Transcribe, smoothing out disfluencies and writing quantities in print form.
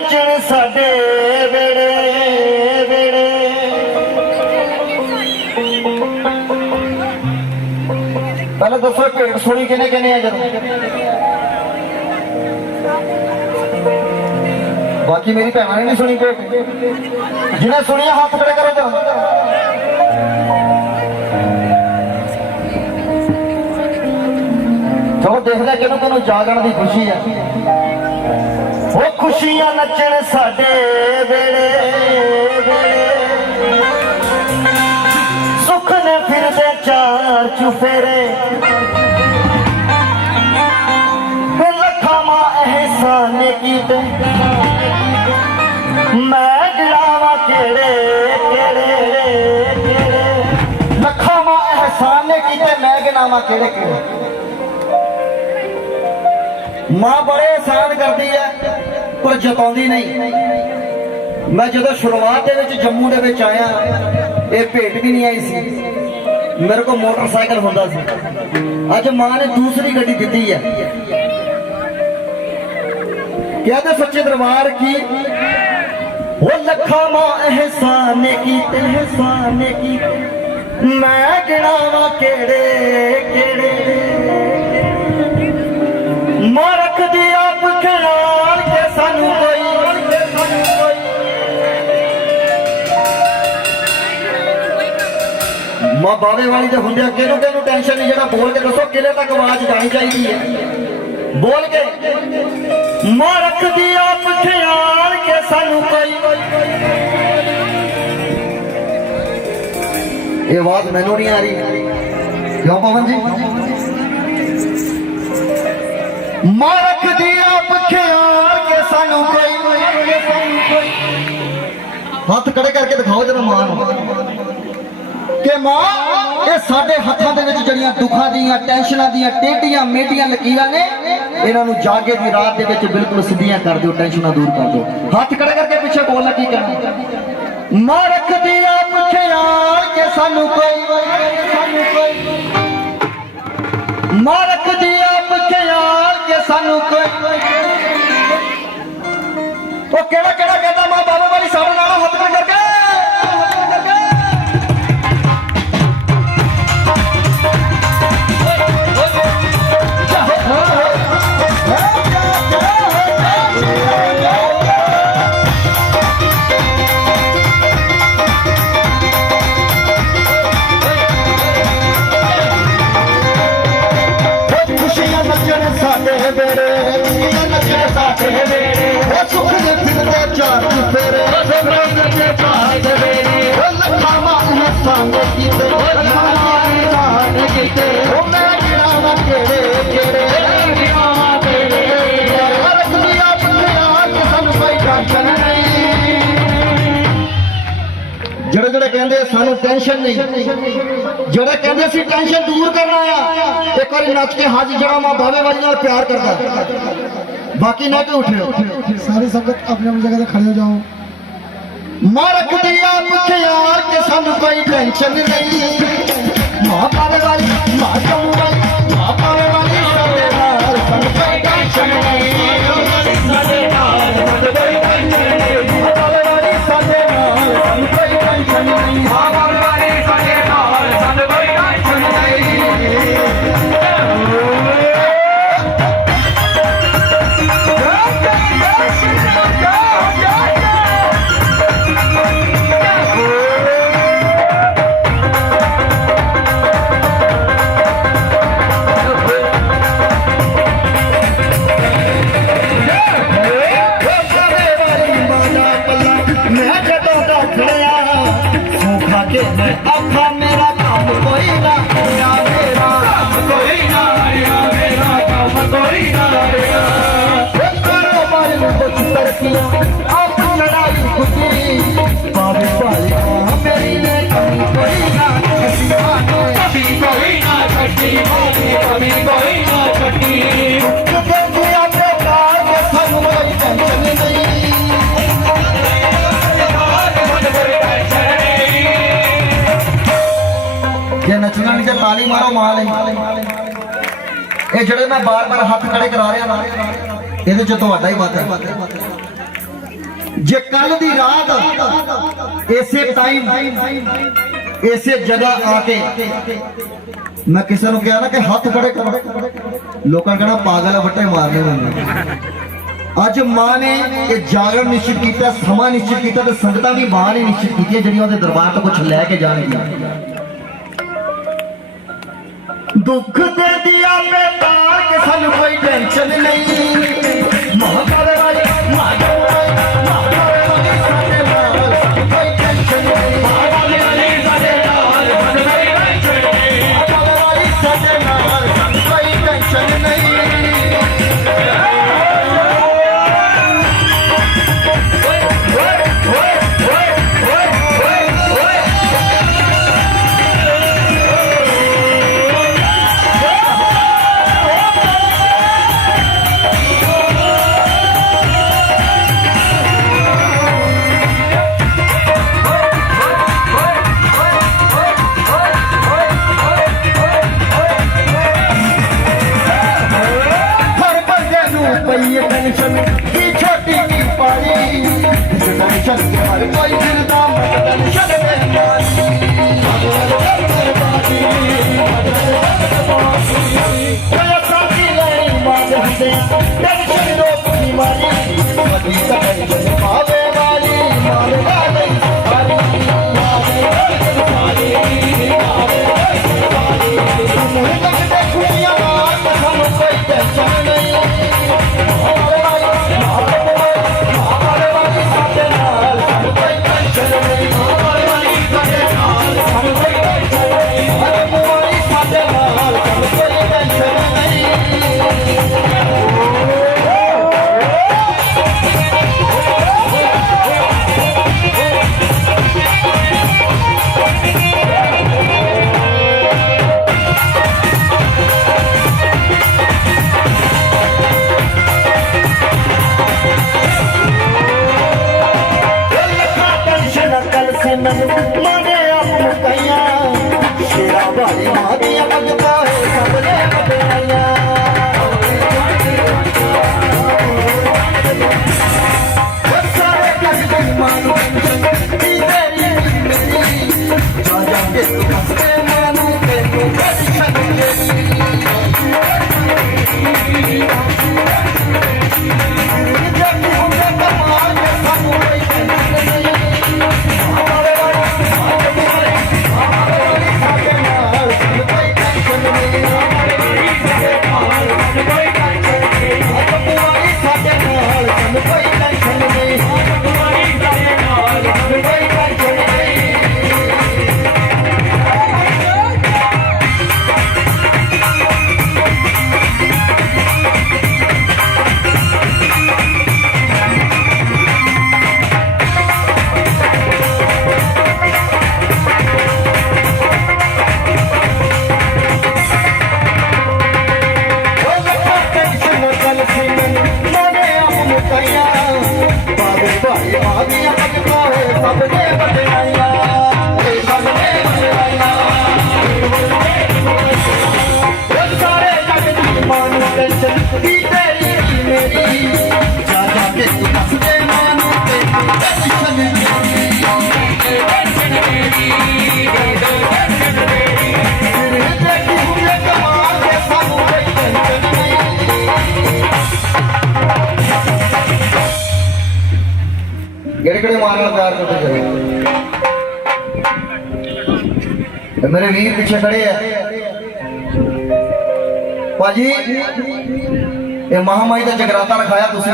साडे वेड़े वेड़े पहले दसो भेंट सुनी किने किने है जरूर बाकी मेरी भैन ने नहीं सुनी भेंट जिन्हें सुनी हाथ खड़े करो तो चलो देखदा किनू किनू जागण की खुशी है वो खुशियां नचण साडे वेड़े सुख ने फिरदे चार चुफेरे लखा मां एहसान कीते मैं गिरावा केड़े केड़े लखा मां एहसान कीते मैं गिरावा केड़े केड़े मां बड़े एहसान करती है पर जताउंदी नहीं। मैं जो शुरुआत जम्मू दे विच आया ये भेंट भी नहीं आई सी मेरे को मोटरसाइकिल होंदा सी अज मां ने दूसरी गड्डी दी है कहते सच्चे दरबार की वो लखा मां एहसान की मैं गिनावा केड़े केड़े मां रख दी आप ख्याल के सानू कोई मां बावे वाली तो होंगे किनू किनू टेंशन नहीं जरा बोल के दसो किले तक आवाज जानी चाहिए है बोल के मां रख दी आप ख्याल के सानू कोई ये आवाज मैनू नहीं आ रही क्यों पवन जी मां रख दी आप ख्याल के सानू कोई हाथ खड़े करके दिखाओ जरा मां कि मां ये साडे हत्थां दे विच जड़ियां दुखां दियां टेंशनां दियां टेढ़ियां मेढ़ियां लकीरां ने इन्हां नूं जागे दी रात दे विच बिल्कुल सीधियां कर दिओ टेंशनां दूर कर दो हाथ खड़े करके पीछे बोलना की करना मां रख दी आप ख्याल के सानू कोई मां रख दी आप ख्याल के सानू कोई वो केड़ा केड़ा कहता मां बाबा वाली साडे नाल हाथ खड़े करके ਜਿਹੜੇ ਜਿਹੜੇ ਕਹਿੰਦੇ ਸਾਨੂੰ ਟੈਨਸ਼ਨ ਨਹੀਂ ਜਿਹੜੇ ਕਹਿੰਦੇ ਅਸੀਂ ਟੈਨਸ਼ਨ ਦੂਰ ਕਰਨਾ ਆ ਇੱਕ ਵਾਰੀ ਨੱਚ ਕੇ ਹਾਜੀ ਜਿਹੜਾ ਮਾਂ ਬਾਵੇ ਵਾਲੀ ਨਾਲ ਪਿਆਰ ਕਰਦਾ बाकी ना तो उठे सारी संगत अपने अपनी जगह से खड़े हो जाओ मां रखती आप ख्याल के सानू कोई टेंशन नहीं मां पावे वाली मां कमू वाली मां पावे वाली साडे नाल सानू कोई टेंशन नहीं साडे नाल सानू कोई टेंशन नहीं मां पावे वाली साडे नाल सानू कोई टेंशन नहीं मां पावे वाली साडे नाल सानू कोई टेंशन नहीं नचना नहीं ताली मारो माल ये जड़े मैं बार बार हाथ खड़े करा रहा ये तो ही बात है ਜੇ ਕੱਲ ਦੀ ਰਾਤ ਇਸੇ ਟਾਈਮ ਇਸੇ ਜਗ੍ਹਾ ਆ ਕੇ ਮੈਂ ਕਿਸੇ ਨੂੰ ਕਿਹਾ ਨਾ ਕਿ ਹੱਥ ਖੜੇ ਕਰੋ, ਲੋਕਾਂ ਨੇ ਕਹਿਣਾ ਪਾਗਲ ਵੱਟੇ ਮਾਰਨੇ ਮੈਨੂੰ। ਅੱਜ ਮਾਂ ਨੇ ਇਹ ਜਾਗਰਣ ਨਿਸ਼ਚਿਤ ਕੀਤਾ, ਸਮਾਂ ਨਿਸ਼ਚਿਤ ਕੀਤਾ ਤੇ ਸੰਗਤਾਂ ਦੀ ਮਾਂ ਨੇ ਨਿਸ਼ਚਿਤ ਕੀਤੀ ਜਿਹੜੀਆਂ ਉਹਦੇ ਦਰਬਾਰ ਤੋਂ ਕੁਝ ਲੈ ਕੇ ਜਾਣਗੀਆਂ। ਦੁੱਖ ਦੇ ਦਿਆ ਮੈਂ ਤਾਰ ਕੇ ਸਾਨੂੰ ਕੋਈ ਟੈਨਸ਼ਨ ਨਹੀਂ, ਮਾਂ ਕਰੇ ਵਾਲੀ ਮਾਂ ਕਰੇ ਵਾਲੀ ਮਾਂ ਕਰੇ ਵਾਲੀ ਸਾਡੇ ਨਾਲ ਸਾਨੂੰ ਕੋਈ ਟੈਨਸ਼ਨ ਨਹੀਂ, ਮਾਂ ਕਰੇ ਵਾਲੀ ਸਾਡੇ ਨਾਲ ਸਾਨੂੰ ਕੋਈ ਟੈਨਸ਼ਨ ਨਹੀਂ, ਮਾਂ ਕਰੇ ਵਾਲੀ ਸਾਡੇ ਨਾਲ ਸਾਨੂੰ ਕੋਈ ਟੈਨਸ਼ਨ ਨਹੀਂ। टेंशन की छोटी की पारी टेंशन के हर कोई फिरदा टेंशन में मारी साथी नहीं बात हंसे टेंशन रोकनी मारी मती टेंशन पावे वाली मारे वाली सारी दुनिया बात हम कोई टेंशन नहीं। माने अपने कैया शेरा वाली मादिया भगता है सबने बदलाया सारे कष्ट मानो की तेरी मेरी जा जाके तू हंसते मानो के तू टेंशन जब हमने कमाल में सब कोई टेंशन नहीं। गिड़गड़े मारना प्यार करते चले मेरे वीर पीछे खड़े हैं भाजी ये महामाई का जगराता रखाया तुसी